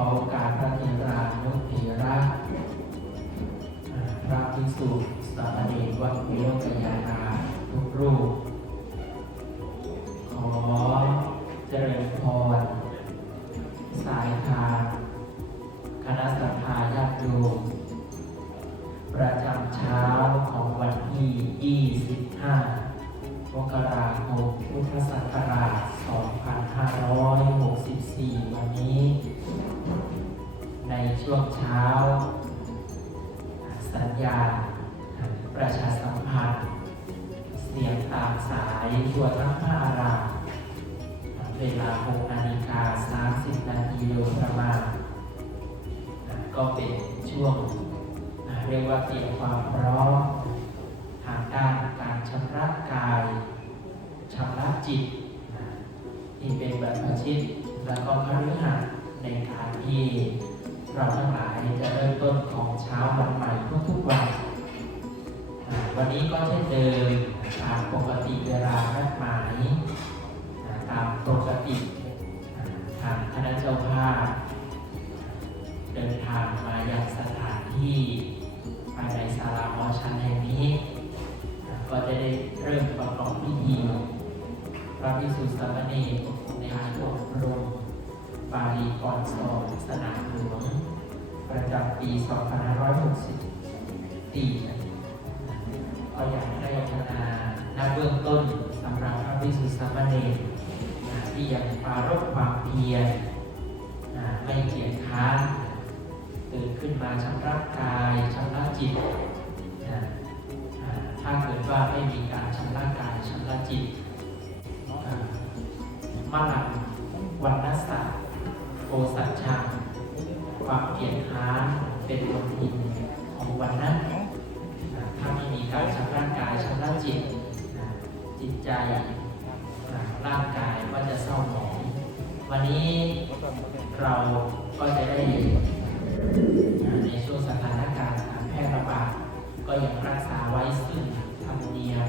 ขอโอกาสพระเทรานุเถระอ่าพระภิกษุสามเณรวัดโมยกขยานา สายทั่วทั้งพระอารามเวลา6นาฬิกา30 นาทีโดยประมาณอ่าก็เป็นช่วงเรียกว่าเตรียมความพร้อมทางด้านการชำระกายชำระจิตที่เป็นแบบประชิตแล้วก็คฤหัสในการที่เราทั้งหลายจะเริ่มต้นของเช้าวันใหม่ทุกๆวัน วันนี้ก็เช่นเดิม ตามปกติเวลานัดหมายตามปกติ ไม่เกียจค้านตื่นขึ้นมาชำระกายชำระจิตอ่าอ่าถ้าเกิดว่าไม่มีการชำระกายชำระจิตอ่ามลังวันนัสสะโอสัจชังความเกียจค้านเป็นคนทินของวันนั้นถ้าไม่มีการชำระกายชำระจิต จิตใจร่างกายก็จะเศร้าหมองวันนี้ เราก็จะได้นในช่วงสถานการณ์การแพร่ระบาดก็ยังรักษาไว้ซึ่งธรรมเนียม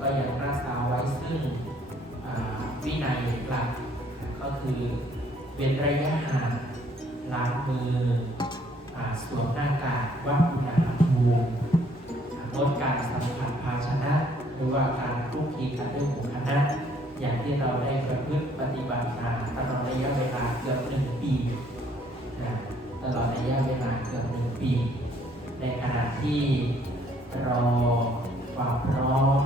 ก็ยังรักษาไว้ซึ่งวินัยหลักก็คือเว้นระยะห่างล้างมือสวมหน้ากากวัดอุณหภูมิลดการสัมผัสภาชนะ หรือว่าการคลุกคลีกันด้วยหมู่คณะ อย่างที่เราได้ประพฤติปฏิบัติมาตลอดระยะเวลาเกือบหนึ่งปีนะตลอดระยะเวลาเกือบหนึ่งปี ในขณะที่รอความพร้อม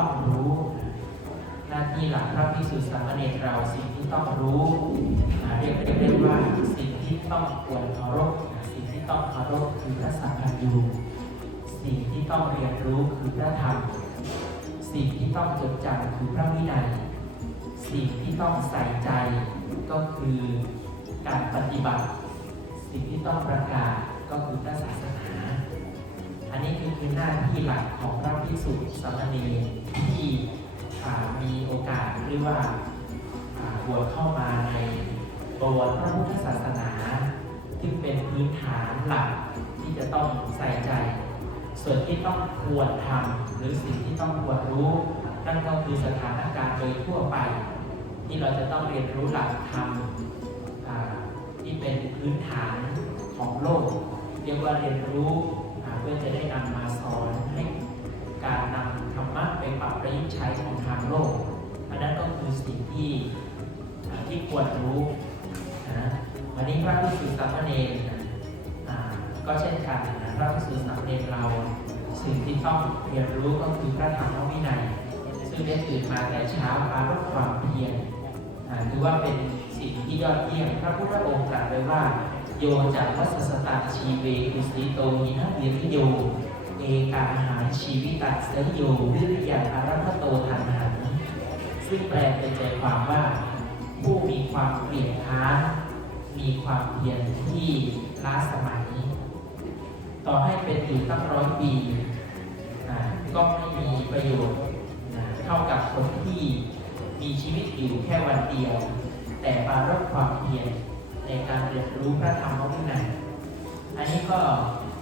ต้องรู้ หน้าที่หลักพระภิกษุสามเณรเราสิ่งที่ต้องรู้อ่าเรียกเรียกว่าสิ่งที่ต้องควรเคารพสิ่งที่ต้องเคารพคือพระสัมพันยูสิ่งที่ต้องเรียนรู้คือพระธรรมสิ่งที่ต้องจดจำคือพระวินัยสิ่งที่ต้องใส่ใจก็คือการปฏิบัติ สิ่งที่ต้องประกาศก็คือพระศาสนา อันนี้คือคือหน้าที่หลักของพระภิกษุสามเณร ที่มีโอกาสหรือว่าบวชเข้ามาในบวชพระพุทธศาสนาที่เป็นพื้นฐานหลักที่จะต้องใส่ใจ ส่วนที่ต้องควรทำหรือสิ่งที่ต้องควรรู้ นั่นก็คือสถานการณ์โดยทั่วไป ที่เราจะต้องเรียนรู้หลักธรรมที่เป็นพื้นฐานของโลก เรียกว่าเรียนรู้เพื่อจะได้นำมาสอน เรียนรู้ก็คือพระธรรมวินัย ซึ่งได้ตื่นมาแต่เช้าปรารบความเพียรถือว่าเป็นสิ่งที่ยอดเยี่ยมพระพุทธองค์ตรัสไว้ว่า โยจากวัสสตังชีเวอุสิโตหินะเวียนโย เอกาหารชีวิตัสยโยวิริยาอารัพโตทันหันซึ่งแปลเป็นใจความว่า ผู้มีความเกลียดค้านมีความเพียรที่ล้าสมัย ต่อให้เป็นอยู่ตั้งร้อยปี ก็ไม่มีประโยชน์เท่ากับคนที่มีชีวิตอยู่แค่วันเดียว แต่ปรารบความเพียรในการเรียนรู้พระธรรมวินัยอันนี้ก็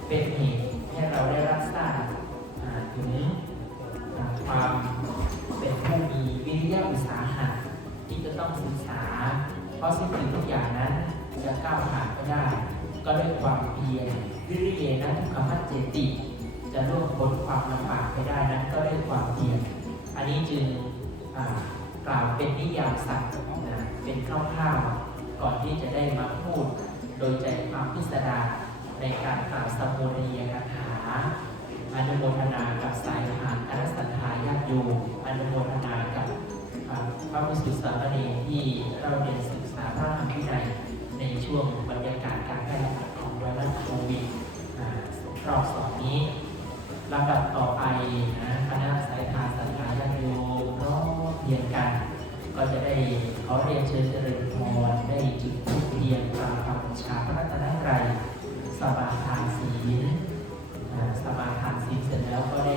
เป็นเหตุให้เราได้รับทราบถึงความเป็นผู้มีวิริยะอุตสาหะที่จะต้องศึกษา เพราะสิ่งทุกอย่างนั้นจะก้าวผ่านไม่ได้ ก็ด้วยความเพียรวิริยนะทุกขมัจเจติ จะล่วงพ้นความลำบากไปได้นั้นก็ด้วยความเพียรอันนี้จึงกล่าวเป็นนิยามสัตว์นะเป็นคร่าวๆก่อนที่จะได้มาพูด โดยใจความพิสดารในการกล่าวสมุนียคาถาอนุโมทนากับสายหารคณะสันทาญาติโยอนุโมทนากับพระวิสุทธิสามเณรที่เราเรียนศึกษาพระธรรมวินัยในช่วงบรรยากาศการแพร่ระบาดของไวรัสโควิดรอบสองนี้ ลำดับต่อไปนะคณะสายทานสันทาญาติโยมพร้อมเพียงกัน ก็จะได้ขอเรียนเชิญเจริญพรได้จุดธูปเทียนกราบคำบูชาพระรัตนตรัยสมาทานศีลอ่าสมาทานศีลเสร็จแล้วก็ได้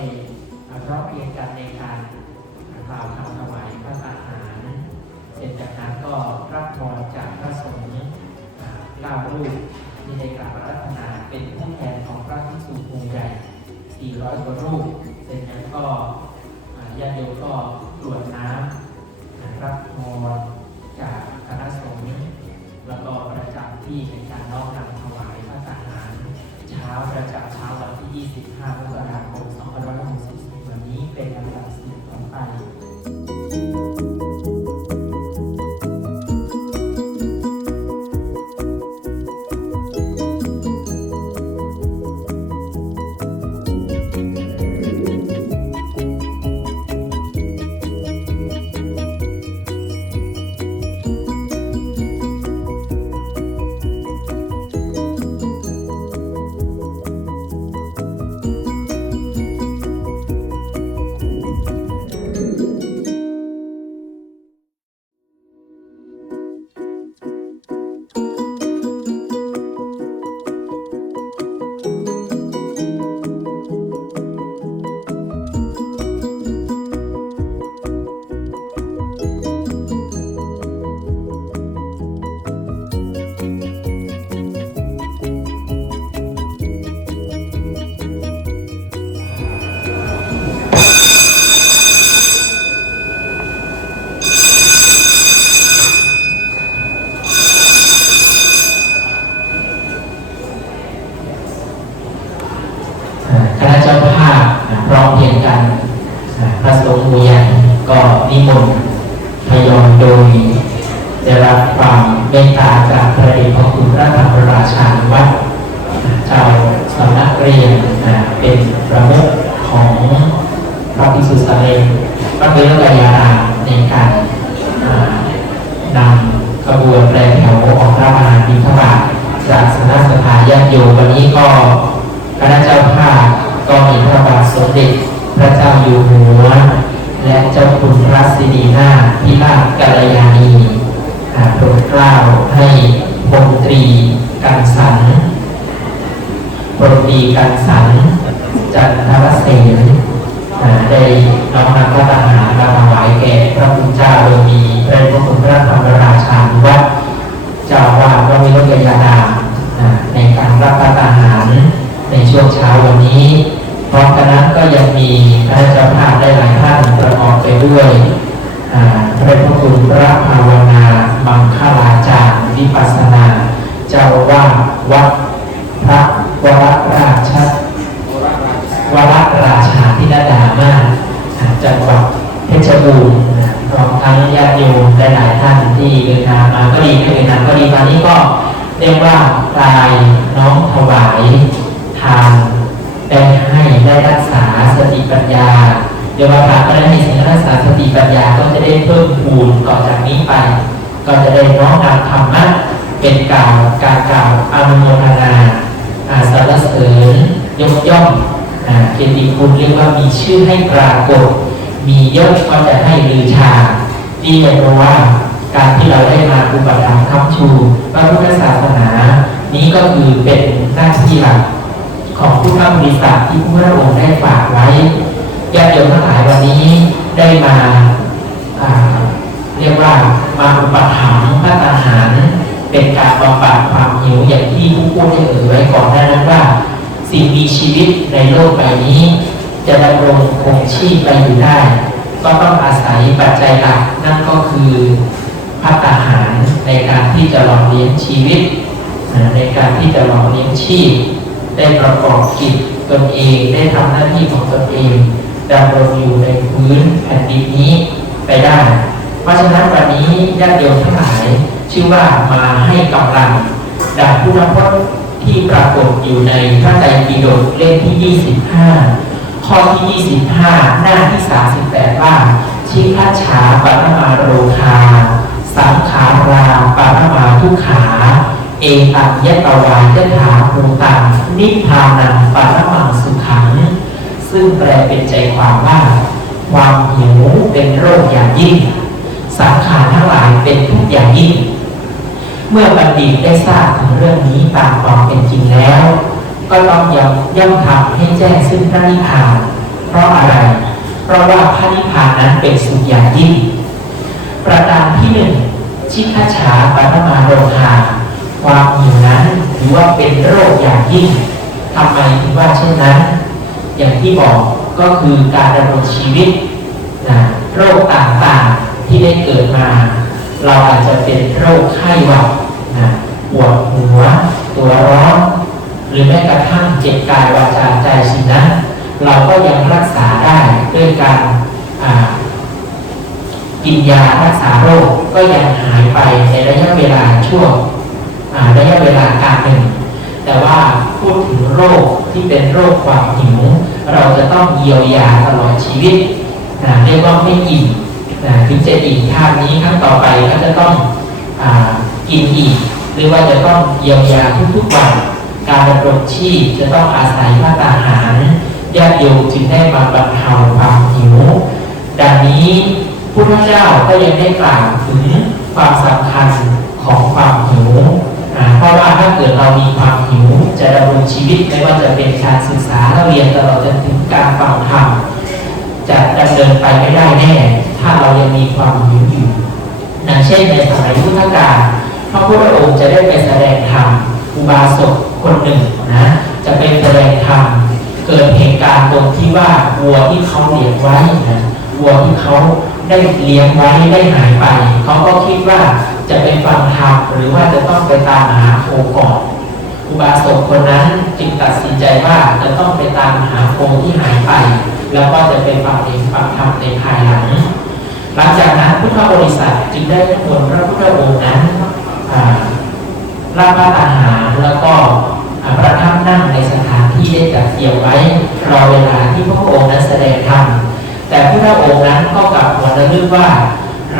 พร้อมเพียงกันในการกล่าวคำถวายพระอาหาร เสร็จจากนั้นก็รับพรจากพระสงฆ์อ่าเก้ารูปที่ได้กราบอารัตนาเป็นผู้แทนของพระภิกษุองค์ใหญ่ 400กว่ารูปเสร็จนั้นก็ญาติโยมก็ตรวจน้ำรับพอจากคณะสงฆ์แล้วก็ประจำที่ในการน้อมนำถวายพระทหารเช้าประจำเช้าวันที่ 25มกราาให้พลตรีกันสันพลตรีกันสันจันทรเสนได้น้อมนำพระทหารมาถวายแก่พระคุณเจ้าโดยมีพระพระคุณพระธรรมราชาวัดเจ้าอาวาดวัดวิโรจยาดามในการรับประทานอาหารในช่วงเช้าวันนี้พร้อมกันนั้นก็ยังมีคณะเจ้าภาพได้หลายท่านประกอบไปด้วยอ่าพระพุทธพระภาวนา มังคลาจารย์วิปัสนา เจ้าอาวาวัดพระวรราชวรราชาที่นาดามาจังหวัดเพชรบูรณ์พร้อมทั้งญาติโยมหลายๆท่านที่เดินทางมาก็ดีไม่เดินทางก็ดีตอนนี้ก็เรียกว่าตายน้อมถวายทานได้ให้ได้รักษาสติปัญญาเดี๋ยวว่าพระก็ได้ให้สิ่งรักษาสติปัญญาก็จะได้เพิ่มพูนต่อจากนี้ไป ก็จะได้น้อมนำธรรมะเป็นกล่าวการกล่าวอนุโมทนาอาสรรเสริญยกย่องเกียรติคุณเรียกว่ามีชื่อให้ปรากฏ มียศก็จะให้ลือชาดีแต่เพราะว่าการที่เราได้มาอุปถัมภ์คำชูพระพุทธศาสนา นี้ก็คือเป็นหน้าที่หลักของผู้ทำบริษัทที่พระองค์ได้ฝากไว้ญาติโยมทั้งหลายวันนี้ได้มา เรียกว่ามาอุปถัมภ์พระตาหาร เป็นการบำบัดความหิวอย่างที่ผู้พูดได้เอ่ยไว้ก่อนหน้านั้นว่า สิ่งมีชีวิตในโลกใบนี้ จะดำรงคงชีพไปอยู่ได้ ก็ต้องอาศัยปัจจัยหลักนั่นก็คือพัฒอาหารในการที่จะหล่อเลี้ยงชีวิต ในการที่จะหล่อเลี้ยงชีพ ได้ประกอบกิจตนเองได้ทำหน้าที่ของตนเองดำรงอยู่ในพื้นแผ่นดินนี้ไปได้ เพราะฉะนั้นวันนี้ญาติโยมทั้งหลาย ชื่อว่ามาให้กำลังดังพุทธพจน์ที่ปรากฏอยู่ในพระไตรปิฎกเล่มที่ 25 ข้อที่ 25 หน้าที่ 38 ว่าชิคัชาปรมาโรคา สังขาราปรมาทุขา เอตังยตวายถาภูตังนิพพานังปรมังสุขัง ซึ่งแปลเป็นใจความว่า ความหิวเป็นโรคอย่างยิ่ง สังขารทั้งหลายเป็นทุกอย่างยิ่ง เมื่อบัณฑิตได้ทราบถึงเรื่องนี้ตามความเป็นจริงแล้ว ก็ต้องย่อมย่อมทำให้แจ้งซึ่งพระนิพพาน เพราะอะไร เพราะว่าพระนิพพานนั้นเป็นสุขอย่ายิ่ง ประการที่หนึ่งชิคาฉาปรมาโรคาความหิวนั้นถือว่าเป็นโรคอย่างยิ่งทำไมถึงว่าเช่นนั้น อย่างที่บอกก็คือการดำรงชีวิตนะโรคต่างๆ ที่ได้เกิดมา เราอาจจะเป็นโรคไข้หวัดนะปวดหัว ตัวร้อน หรือแม้กระทั่งเจ็บกายวาจาใจสินะ เราก็ยังรักษาได้ด้วยการกินยารักษาโรคก็ยังหายไปในระยะเวลาช่วงระยะเวลาการหนึ่ง แต่ว่าพูดถึงโรคที่เป็นโรคความหิว เราจะต้องเยียวยาตลอดชีวิตนะเรียกว่าไม่อิ่ม นะถึงจะอิ่มชาตินี้ครั้งต่อไปก็จะต้องอกินอีก หรือว่าจะต้องเยียวยาทุกๆวันการดำรงชีพจะต้องอาศัยพระตาหารญาติโยมจึงได้มาบรรเทาความหิวดังนี้พุทธเจ้าก็ยังได้กล่าวถึงความสำคัญของความหิวเพราะว่าถ้าเกิดเรามีความหิวจะดำรงชีวิตไม่ว่าจะเป็นการศึกษาเราเรียนตลอดจนถึงการฟังธรรมจะดำเนินไปไม่ได้แน่ ถ้าเรายังมีความหิวอยู่อย่างเช่นในสมัยพุทธกาลพระพุทธองค์จะได้ไปแสดงธรรมอุบาสกคนหนึ่งนะจะไปแสดงธรรมเกิดเหตุการณ์ตรงที่ว่าวัวที่เขาเลี้ยงไว้นะวัวที่เขาได้เลี้ยงไว้ได้หายไปเขาก็คิดว่าจะไปฟังธรรมหรือว่าจะต้องไปตามหาโคก่อนอุบาสกคนนั้นจึงตัดสินใจว่าจะต้องไปตามหาโคที่หายไป แล้วก็จะไปฟังเองฟังธรรมในภายหลัง หลังจากนั้นพุทธบริษัทจึงได้นิมนพระพุทธองค์นั้นอ่ารับประทานอาหารแล้วก็ประทับนั่งในสถานที่ได้จัดเตรียมไว้รอเวลาที่พระองค์นั้นแสดงธรรมแต่พระองค์นั้นก็กลับหัวระลึกว่า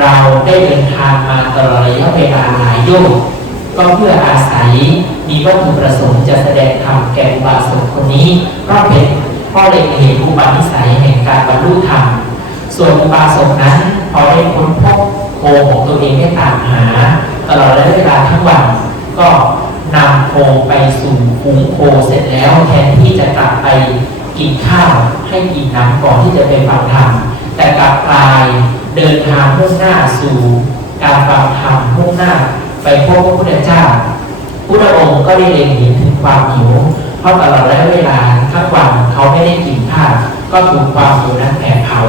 เราได้เดินทางมาตลอดระยะเวลาหลายโยกก็เพื่ออาศัยมีวัตถุประสงค์จะแสดงธรรมแก่อุบาสกคนนี้เพราะเป็นเพราะเล็งเห็นอุปนิสัยแห่งการบรรลุธรรม ส่วนอุบาสกนั้นพอได้ค้นพบโคของตัวเองได้ตามหา ตลอดระยะเวลาทั้งวัน ก็นำโคไปสู่ฝูงโคเสร็จแล้วแทนที่จะกลับไปกินข้าวให้กินน้ำก่อนที่จะไปฟังธรรมแต่กลับกลายเดินทางมุ่งหน้าสู่การฟังธรรมมุ่งหน้าไปพบพระพุทธเจ้าพุทธองค์ก็ได้เล็งเห็นถึงความหิวเพราะตลอดระยะเวลาทั้งวันเขาไม่ได้กินข้าวก็ถูกความหิวนั้นแผดเผา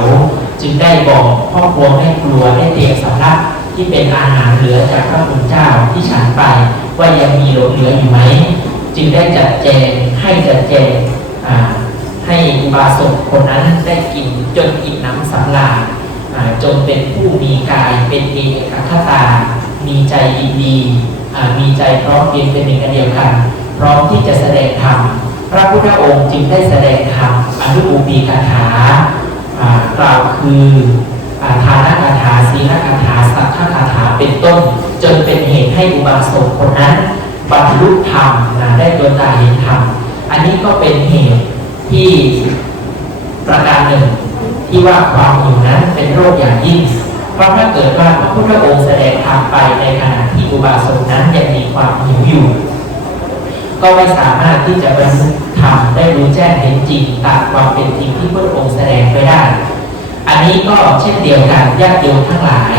จึงได้บอกพ่อครัวให้ครัวได้เตรียมสำรับที่เป็นอาหารเหลือจากพระคุณเจ้าที่ฉันไป ว่ายังมีหลงเหลืออยู่ไหม จึงได้จัดแจงให้จัดแจงให้อุบาสกคนนั้นได้กินจนอิ่มน้ำสำราญจนเป็นผู้มีกายเป็นเอกคตา มีใจยินดีมีใจพร้อมเพียงเป็นหนึ่งเดียวกัน พร้อมที่จะแสดงธรรมพระพุทธองค์จึงได้แสดงธรรมอนุปูปีคาถา กล่าวคืออาทานคาถาศีลคาถาสัทธคาถาเป็นต้น จนเป็นเหตุให้อุบาสกคนนั้นบรรลุธรรมนะได้ดวงตาเห็นธรรม อันนี้ก็เป็นเหตุที่ประการหนึ่ง ที่ว่าความหิวนั้นเป็นโรคอย่างยิ่ง เพราะถ้าเกิดว่าพระพุทธองค์แสดงธรรมไปในขณะที่อุบาสกนั้นยังมีความหิวอยู่ ก็ไม่สามารถที่จะบรรลุธรรมได้รู้แจ้งเห็นจริงตามความเป็นจริงที่พระองค์แสดงไปได้ อันนี้ก็เช่นเดียวกันญาติโยมทั้งหลาย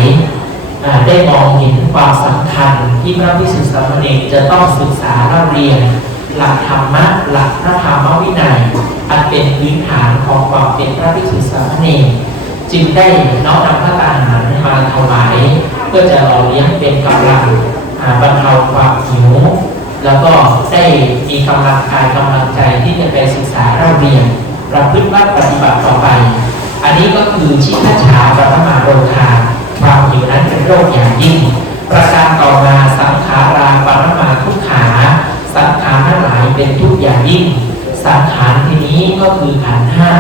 ได้มองเห็นความสำคัญที่พระพิสุทธิสามเณรจะต้องศึกษาเล่าเรียน หลักธรรมะหลักพระธรรมวินัย อันเป็นพื้นฐานของความเป็นพระพิสุทธิสามเณรจึงได้น้อมนำพระตาหารมาถวายเพื่อจะหล่อเลี้ยงเป็นกำลังบรรเทาความหิว แล้วก็ได้มีกำลังกายกำลังใจที่จะไปศึกษาเราเรียนประพฤติวัดปฏิบัติต่อไป อันนี้ก็คือชิคชาปรมาโรคาความหิวนั้นเป็นโรคอย่างยิ่ง ประการต่อมาสังขาราปรมาทุกขา สังขารทั้งหลายเป็นทุกอย่างยิ่ง สังขารทีนี้ก็คือขันห้า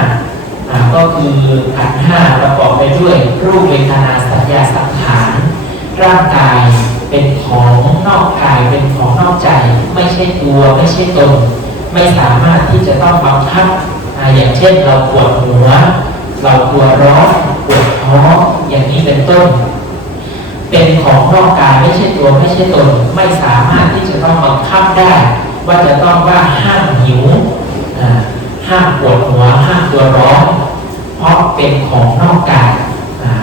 ก็คือขันห้าประกอบไปด้วยรูปเวทนาสัญญาสังขารร่างกาย เป็นของนอกกายเป็นของนอกใจ ไม่ใช่ตัวไม่ใช่ตน ไม่สามารถที่จะต้องบังคับอย่างเช่นเราปวดหัว เรากลัวร้อนปวดท้องอย่างนี้เป็นต้น เป็นของนอกกายไม่ใช่ตัวไม่ใช่ตน ไม่สามารถที่จะต้องบังคับได้ ว่าจะต้องว่าห้ามหิวห้ามปวดหัวห้ามตัวร้อนเพราะเป็นของนอกกาย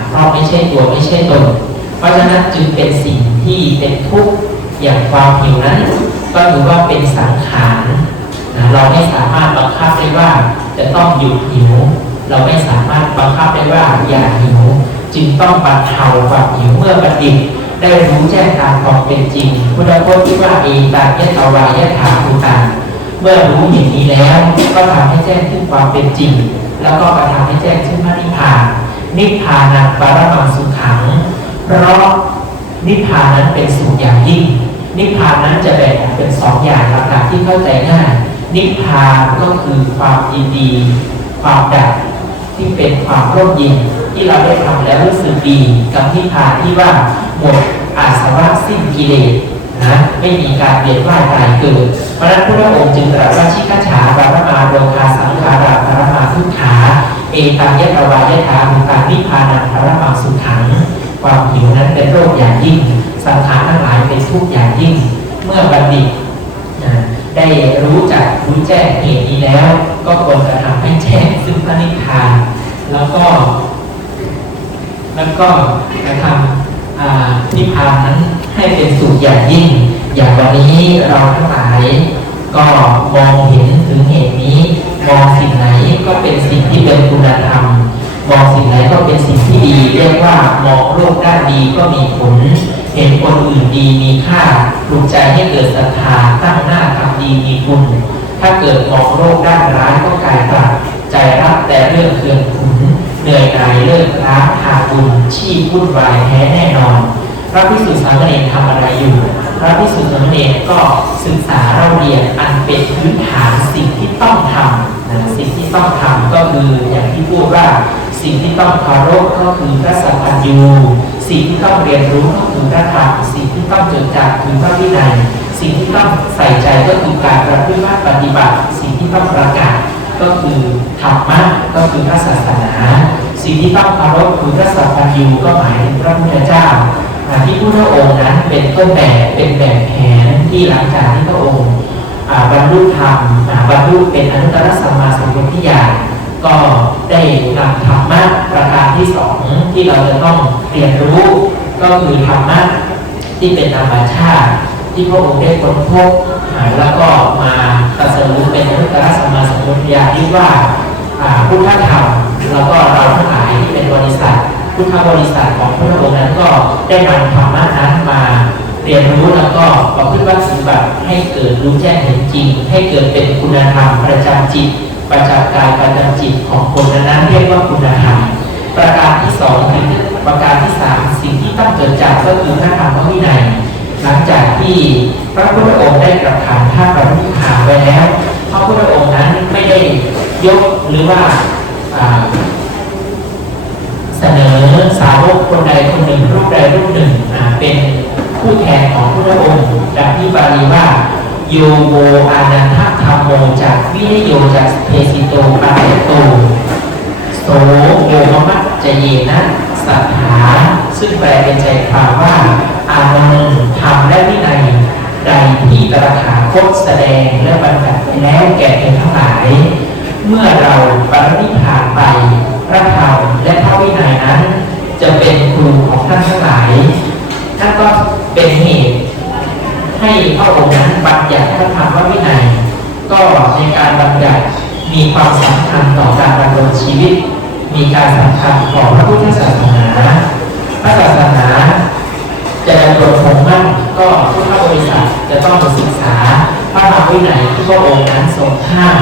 เพราะไม่ใช่ตัวไม่ใช่ตน เพราะฉะนั้นจึงเป็นสิ่ง ที่เป็นทุกข์อย่างความหิวนั้น ก็ถือว่าเป็นสังขารนะเราไม่สามารถบังคับได้ว่าจะต้องหยุดหิว เราไม่สามารถบังคับได้ว่าอย่าหิว จึงต้องบรรเทาความหิวเมื่อบัณฑิตได้รู้แจ้งตามความเป็นจริง พุทธพจน์ที่ว่าเอตายะตวายะถาภูตาเมื่อรู้อย่างนี้แล้วก็ทำให้แจ้งถึงความเป็นจริง แล้วก็กระทำให้แจ้งถึงพระนิพพานนิพพานังปรมังสุขังเพราะ นิพพานนั้นเป็นสุขอย่างยิ่ง นิพพานนั้นจะแบ่งออกเป็นสองอย่างหลักๆที่เข้าใจง่าย นิพพานก็คือความยินดี ความดับที่เป็นความร่มเย็นที่เราได้ทำแล้วรู้สึกดีกับนิพพานที่ว่าหมดอาสวะสิ้นกิเลสนะไม่มีการเวียนว่ายตายเกิดเพราะนั้นพระองค์จึงตรัสว่าชิคฉาบารมาโรคาสังขาราปรมาทุขา เอตังยะตวายะถามุตานิพพานังปรมังสุขัง ความหิวนั้นเป็นโรคอย่างยิ่ง สังขารทั้งหลายเป็นทุกข์อย่างยิ่ง เมื่อบัณฑิตได้รู้จักรู้แจ้งเหตุนี้แล้ว ก็ควรจะทำให้แจ้งซึ่งพระนิพพานแล้วก็ แล้วก็กระทำอ่านิพพานนั้นให้เป็นสุขอย่างยิ่ง อย่างวันนี้เราทั้งหลายก็มองเห็นถึงเหตุนี้ มองสิ่งไหนก็เป็นสิ่งที่เป็นคุณธรรม มองสิ่งไหนก็เป็นสิ่งที่ดีเรียกว่ามองโลกด้านดีก็มีผล เห็นคนอื่นดีมีค่าปลุกใจให้เกิดศรัทธาตั้งหน้าทำดีมีคุณ ถ้าเกิดมองโลกด้านร้ายก็กลายกลับใจรักแต่เรื่องเคืองขุนเหนื่อยหน่ายเลิกร้างหาบุญชีพวุ่นวายแท้แน่นอน พระพิสุทธิสามเณรทำอะไรอยู่ พระพิสุทธิสามเณรก็ศึกษาเราเรียนอันเป็นพื้นฐานสิ่งที่ต้องทำนะสิ่งที่ต้องทำก็คืออย่างที่พูดว่า สิ่งที่ต้องเคารพก็คือพระสัมพันยูสิ่งที่ต้องเรียนรู้ก็คือพระธรรมสิ่งที่ต้องจดจำคือพระวินัยสิ่งที่ต้องใส่ใจก็คือการประพฤติปฏิบัติ สิ่งที่ต้องประกาศก็คือธรรมะก็คือพระศาสนา สิ่งที่ต้องเคารพคือพระสัพพัญญูก็หมายถึงพระพุทธเจ้าที่พุทธองค์นั้นเป็นต้นแบบเป็นแบบแผนที่หลังจากที่พระองค์บรรลุธรรมบรรลุเป็นอนุตตรสัมมาสัมพุทธญาณ ก็ได้นำธรรมะประการที่สองที่เราจะต้องเรียนรู้ ก็คือธรรมะที่เป็นธรรมชาติ ที่พระองค์ได้ค้นพบแล้วก็มาตรัสรู้เป็นอนุตตรสัมมาสัมพุทธญาที่ว่าอ่าพุทธธรรมแล้วก็เราทั้งหลายที่เป็นบริษัทพุทธบริษัทของพระองค์นั้นก็ได้นำธรรมะนั้นมาเรียนรู้แล้วก็ประพฤติปฏิบัติให้เกิดรู้แจ้งเห็นจริง ให้เกิดเป็นคุณธรรมประจำจิต ประจำกายประจำจิตของคนนั้นเรียกว่าคุณธรรมประการที่สองหรือประการที่สามสิ่งที่ต้องจดจำก็คือพระธรรมวินัยหลังจากที่พระพุทธองค์ได้กระทำท่าประพุทธาไว้แล้วพระพุทธองค์นั้นไม่ได้ยกหรือว่าเสนอสาวกคนใดคนหนึ่งรูปใดรูปหนึ่งเป็นผู้แทนของพระองค์ดังที่บาลีว่า โยโวอานันทธรรมโมจากวิริโยจากเทสิโตปาเตโตโสโมมัจจเยนะสัทธาซึ่งแปลเป็นใจความว่าอานนท์ธรรมและวินัยใดที่ตระถาคตแสดงและบรรดาไปแล้วแก่เธอทั้งหลาย เมื่อเราปรินิพพานไป พระธรรมและพระวินัยนั้น จะเป็นครูของท่านทั้งหลายนั่นก็เป็นเหตุ ให้พระองค์นั้นบัญญัติพระธรรมวินัยก็ในการบัญญัติมีความสำคัญต่อการดำรงชีวิต มีการสำคัญต่อพระพุทธศาสนาพระศาสนา จะดำรงคงมั่นก็พุทธบริษัทจะต้องศึกษาพระธรรมวินัยที่พระองค์นั้นทรงห้าม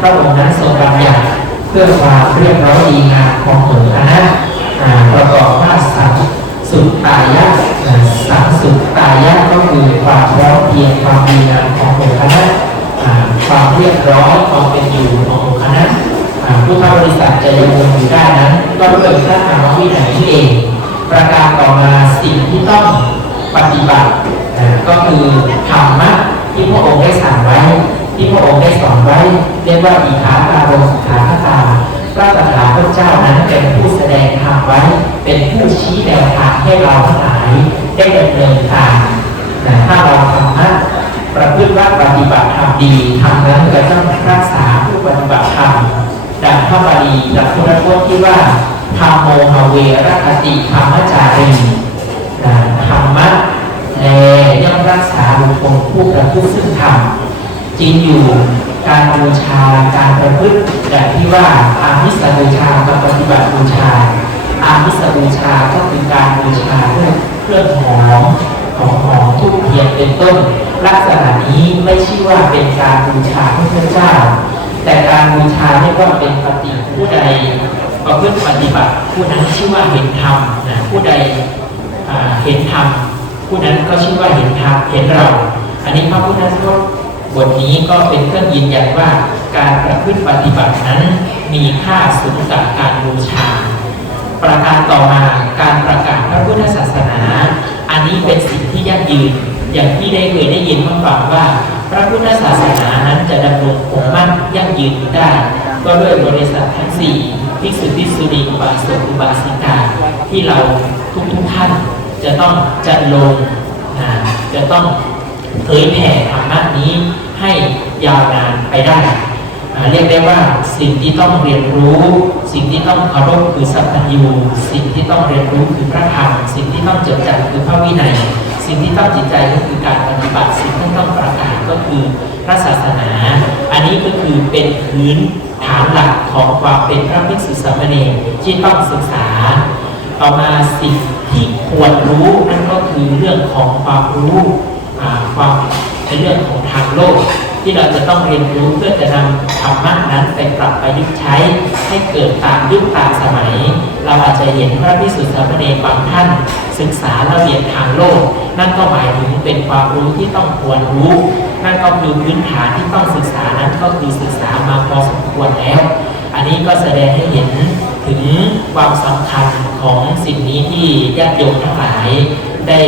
พระองค์นั้นทรงบัญญัติเพื่อความเรียบร้อยดีงามของหมู่คณะประกอบว่าสัง สุตตายะสังสุตตายะก็คือความพร้อมเพียงความดีงามของหมู่คณะความเรียบร้อยความเป็นอยู่ของหมู่คณะผู้เข้าบริษัทจะยังคงอยู่ได้นั้นก็ด้วยพระธรรมวินัยนี่เอง ประการต่อมาสิ่งที่ต้องปฏิบัติก็คือธรรมะที่พระองค์ได้สั่งไว้ ที่พระองค์ได้สอนไว้ เรียกว่าอีขาตาโรสุขาคตาพระตถาคตเจ้านั้นเป็นผู้แสดงธรรมไว้ เป็นผู้ชี้แนวทาง ให้เราทั้งหลายได้ดำเนินทางแต่ถ้าเราทำนะประพฤติว่าปฏิบัติธรรมดีทำนั้นก็ต้องรักษาผู้ปฏิบัติธรรมดังพระบาลีดังพุทธพจน์ที่ว่าธรรมโมหเวรคติธรรมจารีนะธรรมะแลย่อมรักษาบุคคลผู้ประพฤติซึ่งธรรมจริงอยู่การบูชาการประพฤติแบบที่ว่าอามิสบูชากับปฏิบัติบูชา อามิสบูชาก็คือการบูชาด้วยเครื่องหอมของหอมทุกเทียนเป็นต้น ลักษณะนี้ไม่ชื่อว่าเป็นการบูชาพระพุทธเจ้า แต่การบูชาเรียกว่าเป็นปฏิผู้ใดประพฤติปฏิบัติผู้นั้นชื่อว่าเห็นธรรมนะผู้ใดเห็นธรรมผู้นั้นก็ชื่อว่าเห็นธรรมเห็นเรา อันนี้พระพุทธพจน์บทนี้ก็เป็นเครื่องยืนยันว่าการประพฤติปฏิบัตินั้นมีค่าสูงกว่าการบูชา ประการต่อมาการประกาศพระพุทธศาสนา อันนี้เป็นสิ่งที่ยั่งยืน อย่างที่ได้เคยได้ยินมาฟังว่า พระพุทธศาสนานั้นจะดำรงคงมั่นยั่งยืนได้ ก็ด้วยบริษัททั้งสี่ภิกษุภิกษุณีอุบาสกอุบาสิกาที่เราทุกทุกท่านจะต้องจัดลงอ่าจะต้องเผยแผ่ธรรมะนี้ให้ยาวนานไปได้ เรียกได้ว่าสิ่งที่ต้องเรียนรู้ สิ่งที่ต้องเคารพคือสัพพัญญูสิ่งที่ต้องเรียนรู้คือพระธรรมสิ่งที่ต้องจดจำคือพระวินัย สิ่งที่ต้องจิตใจก็คือการปฏิบัติสิ่งที่ต้องประกาศก็คือพระศาสนา อันนี้ก็คือเป็นพื้นฐานหลักของความเป็นพระภิกษุสามเณรที่ต้องศึกษา ต่อมาสิ่งที่ควรรู้นั่นก็คือเรื่องของความรู้ความในเรื่องของทางโลก ที่เราจะต้องเรียนรู้เพื่อจะนำธรรมะนั้นไปปรับประยุกต์ใช้ให้เกิดตามยุคตามสมัย เราอาจจะเห็นพระพิสุทธิสามเณรบางท่าน ศึกษาระเบียบทางโลก นั่นก็หมายถึงเป็นความรู้ที่ต้องควรรู้ นั่นก็คือพื้นฐานที่ต้องศึกษานั้นก็คือศึกษามาพอสมควรแล้ว อันนี้ก็แสดงให้เห็นถึงความสำคัญของสิ่งนี้ที่ญาติโยมทั้งหลายได้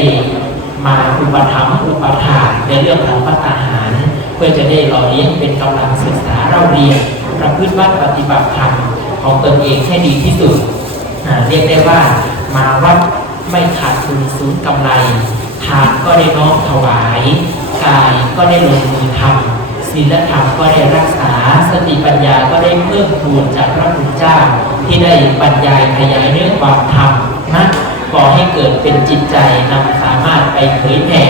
มาอุปถัมภ์อุปถาในเรื่องของพระทหาร พื่อจะได้หล่อเลี้ยงเป็นกำลังศึกษาเราเรียนประพฤติวัดปฏิบัติธรรมของตนเองให้ดีที่สุดเรียกได้ว่ามาวัดไม่ขาดทุนสูญกำไรทานก็ได้น้อมถวาย กายก็ได้ลงมือทำศีลธรรมก็ได้รักษา สติปัญญาก็ได้เพิ่มพูนจากพระพุทธเจ้า ที่ได้บรรยายขยายเรื่องความธรรมนะก่อให้เกิดเป็นจิตใจนำสามารถไปเผยแผ่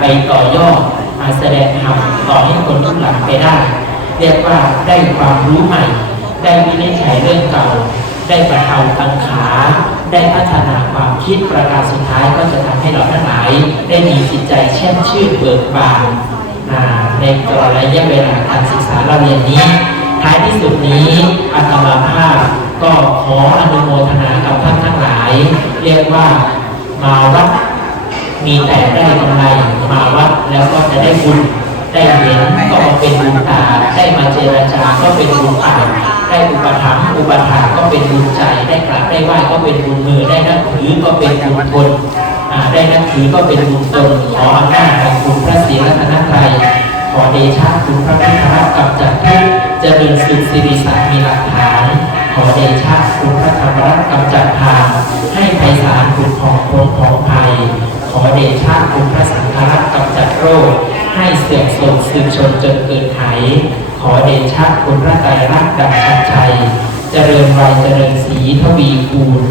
ไปต่อยอด มาแสดงธรรมต่อให้คนรุ่นหลังไปได้ เรียกว่าได้ความรู้ใหม่ ได้วินิจฉัยเรื่องเก่า ได้บรรเทาตังขาได้พัฒนาความคิดประการสุดท้ายก็จะทำให้เราทั้งหลาย ได้มีจิตใจแช่มชื่นเบิกบานในตลอดระยะเวลาการศึกษาเราเรียนนี้ ท้ายที่สุดนี้อาตมาภาพก็ขออนุโมทนากับท่านทั้งหลาย เรียกว่ามาวัด มีแต่ได้กำไรมาวัดแล้วก็จะได้บุญได้เห็นก็เป็นบุญตาได้มาเจรจาก็เป็นบุญปากได้อุปถัมภ์อุปถาก็เป็นบุญใจ ได้กราบได้ไหว้ก็เป็นบุญมือ ได้นับถือก็เป็นบุญทนอ่าได้นับถือก็เป็นบุญตนขออำนาจของคุณพระศรีรัตนตรัยอเดชะคุณพระพุทธรัตน์กับจักทุกข์เจริญสุขสิริสักมีหลักฐาน ขอเดชะคุณพระธรรมรัตน์กำจัดทางให้ไพศาลคุณของพ้นของภัย อเดชะคุณพระสังฆรัตน์กำจัดโรค ให้เสื่อมโทรมสืบชนจนเกิดไขขอเดชะคุณพระไตรรักษ์ดังชัดชัย เจริญวัยเจริญศรีทวีคูณ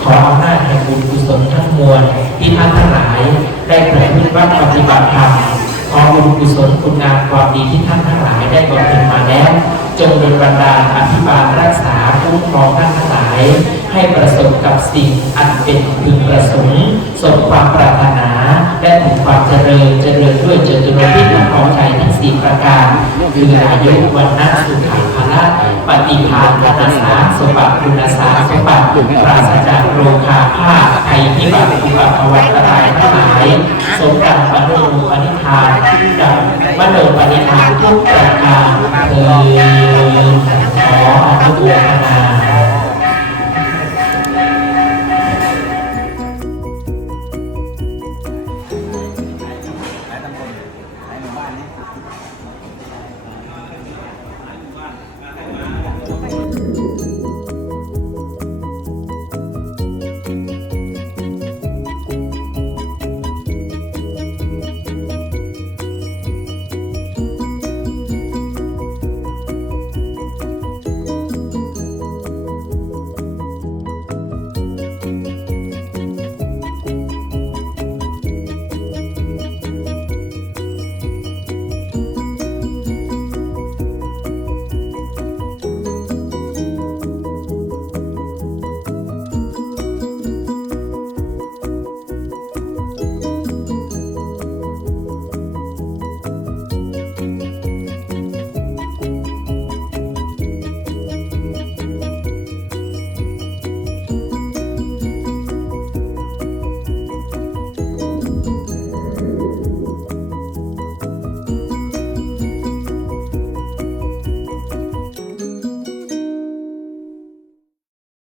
ขออำนาจแห่งบุญกุศลทั้งมวลที่ท่านทั้งหลาย ได้ประพฤติวัดปฏิบัติธรรมขอบุญกุศลคุณงามความดีที่ท่านทั้งหลายได้บำเพ็ญมาแล้ว จงดลบันดาลอภิบาลรักษาคุ้มครองท่านทั้งหลาย ให้ประสบกับสิ่งอันเป็นพึงประสงค์สมความปรารถนา และถึงความเจริญเจริญด้วยเจตุรพิธพองใจทั้งสี่ประการ คืออายุวันนะสุขภาละปฏิภาณธนสาสมบัติคุณสาสมบัติปราศจากโรคาพาธภัยพิบัติอุบัติภวัตรายทั้งหลายสมดังมโนปณิธานดังมโนปณิธานทุกประการเธอขออนุโมทนา